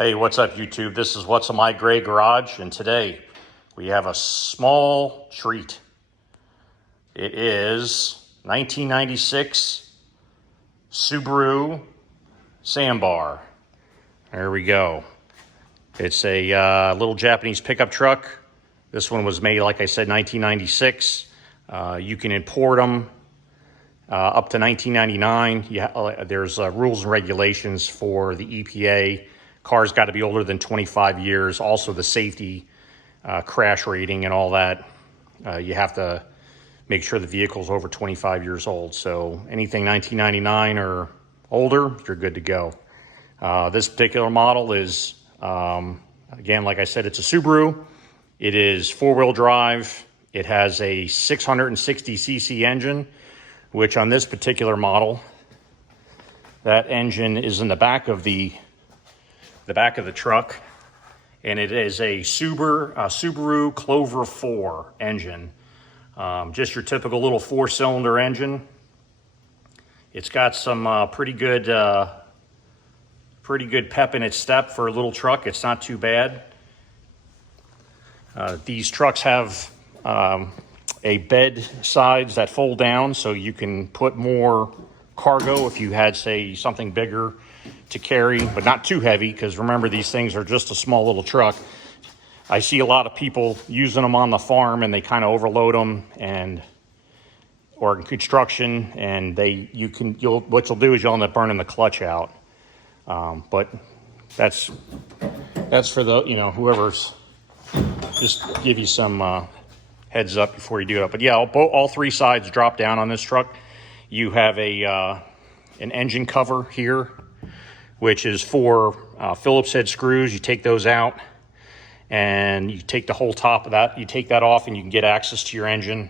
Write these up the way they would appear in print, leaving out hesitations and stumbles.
Hey, what's up, YouTube? This is What's in My Gray Garage, and today we have a small treat. It is 1996 Subaru Sambar. There we go. It's a little Japanese pickup truck. This one was made, like I said, 1996. You can import them up to 1999. There's rules and regulations for the EPA. Car's got to be older than 25 years. Also, the safety crash rating and all that. You have to make sure the vehicle's over 25 years old. So anything 1999 or older, you're good to go. This particular model is, again, like I said, it's a Subaru. It is four-wheel drive. It has a 660cc engine, which on this particular model, that engine is in the back of the truck, and it is a Subaru Clover 4 engine. Just your typical little four-cylinder engine. It's got some pretty good pep in its step for a little truck. It's not too bad. These trucks have a bed sides that fold down, so you can put more cargo if you had, say, something bigger to carry, but not too heavy, because remember, these things are just a small little truck. I see a lot of people using them on the farm, and they kind of overload them, or in construction, and what you'll do is you'll end up burning the clutch out. But that's for the whoever's, just give you some heads up before you do it. But yeah, all three sides drop down on this truck. You have an engine cover here, which is for Phillips head screws. You take those out, and you take the whole top of that. You take that off, and you can get access to your engine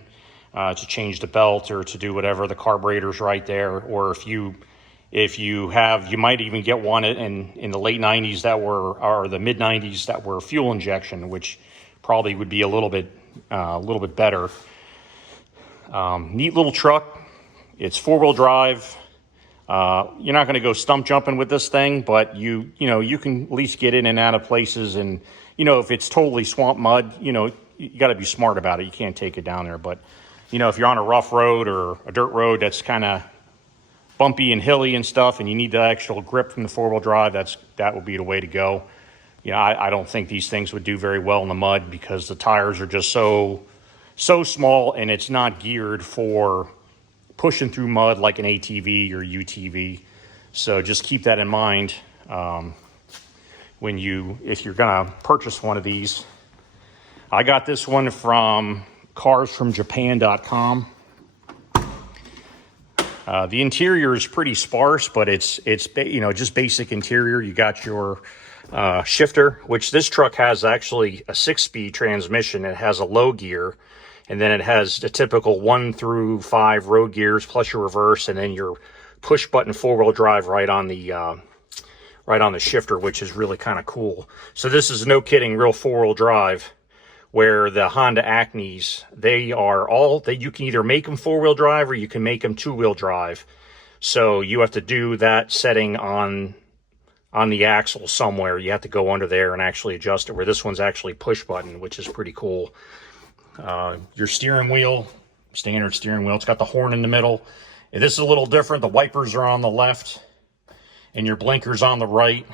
to change the belt or to do whatever. The carburetor's right there. Or if you might even get one in the late 90s or the mid 90s that were fuel injection, which probably would be a little bit better. Neat little truck. It's four-wheel drive. You're not going to go stump jumping with this thing, but you can at least get in and out of places. And if it's totally swamp mud, you got to be smart about it. You can't take it down there. But if you're on a rough road or a dirt road that's kind of bumpy and hilly and stuff, and you need the actual grip from the four-wheel drive, that would be the way to go. I don't think these things would do very well in the mud, because the tires are just so small, and it's not geared for pushing through mud like an ATV or UTV. So just keep that in mind if you're gonna purchase one of these. I got this one from carsfromjapan.com. The interior is pretty sparse, but it's just basic interior. You got your shifter, which this truck has actually a 6-speed transmission. It has a low gear, and then it has the typical 1 through 5 road gears plus your reverse, and then your push button four-wheel drive right on the shifter, which is really kind of cool. So this is, no kidding, real four-wheel drive. Where the Honda Acmes, you can either make them four-wheel drive or you can make them two-wheel drive. So you have to do that setting on the axle somewhere. You have to go under there and actually adjust it, where this one's actually push button, which is pretty cool. Your steering wheel, standard steering wheel, it's got the horn in the middle. And this is a little different. The wipers are on the left and your blinkers on the right.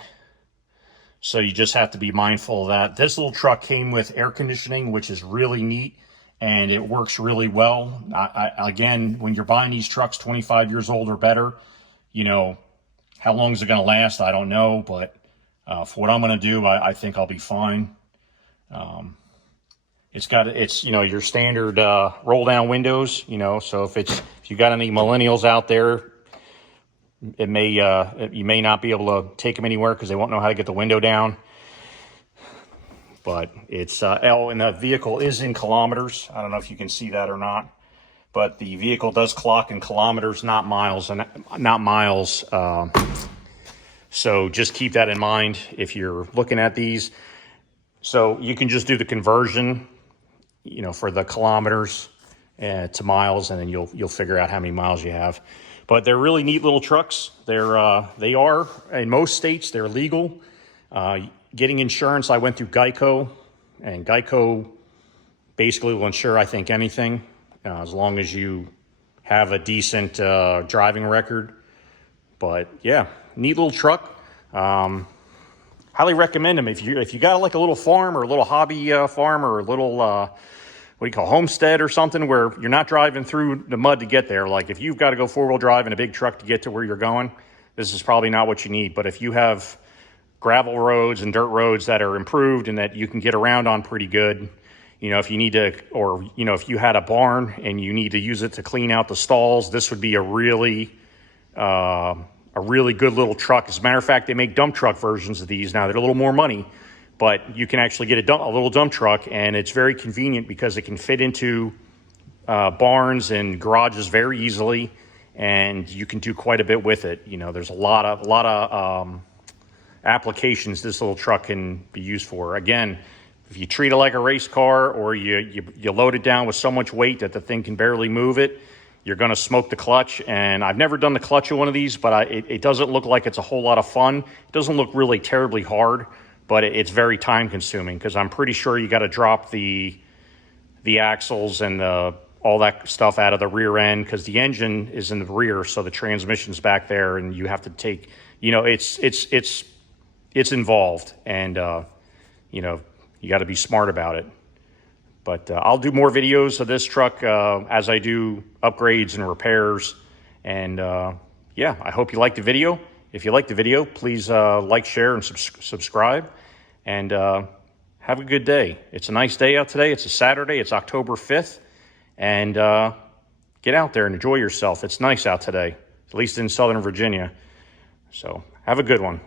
So you just have to be mindful of that. This little truck came with air conditioning, which is really neat, and it works really well. Again, when you're buying these trucks 25 years old or better, how long is it going to last? I don't know, but for what I'm going to do, I think I'll be fine. It's your standard roll down windows, so if you got any millennials out there, you may not be able to take them anywhere because they won't know how to get the window down. But it's and the vehicle is in kilometers. I don't know if you can see that or not, but the vehicle does clock in kilometers, not miles, so just keep that in mind if you're looking at these. So you can just do the conversion, for the kilometers to miles, and then you'll figure out how many miles you have. But they're really neat little trucks. They are in most states they're legal. Getting insurance, I went through Geico, and Geico basically will insure, I think, anything as long as you have a decent driving record. But yeah, neat little truck. Highly recommend them if you got like a little farm or a little hobby farm or a little what do you call homestead or something where you're not driving through the mud to get there. Like if you've got to go 4-wheel drive in a big truck to get to where you're going, this is probably not what you need. But if you have gravel roads and dirt roads that are improved and that you can get around on pretty good, you know, if you need to, or you know, if you had a barn and you need to use it to clean out the stalls, this would be a really good little truck. As a matter of fact, they make dump truck versions of these now. They're a little more money, but you can actually get a little dump truck, and it's very convenient because it can fit into barns and garages very easily, and you can do quite a bit with it. You know, there's a lot of applications this little truck can be used for. Again, if you treat it like a race car, or you load it down with so much weight that the thing can barely move it, you're going to smoke the clutch. And I've never done the clutch of one of these, but it doesn't look like it's a whole lot of fun. It doesn't look really terribly hard, but it's very time consuming because I'm pretty sure you got to drop the axles and all that stuff out of the rear end because the engine is in the rear, so the transmission's back there, and you have to take, you know, it's involved, and you know, you got to be smart about it. But I'll do more videos of this truck as I do upgrades and repairs. And yeah, I hope you liked the video. If you liked the video, please like, share, and subscribe. And have a good day. It's a nice day out today. It's a Saturday. It's October 5th. And get out there and enjoy yourself. It's nice out today, at least in Southern Virginia. So have a good one.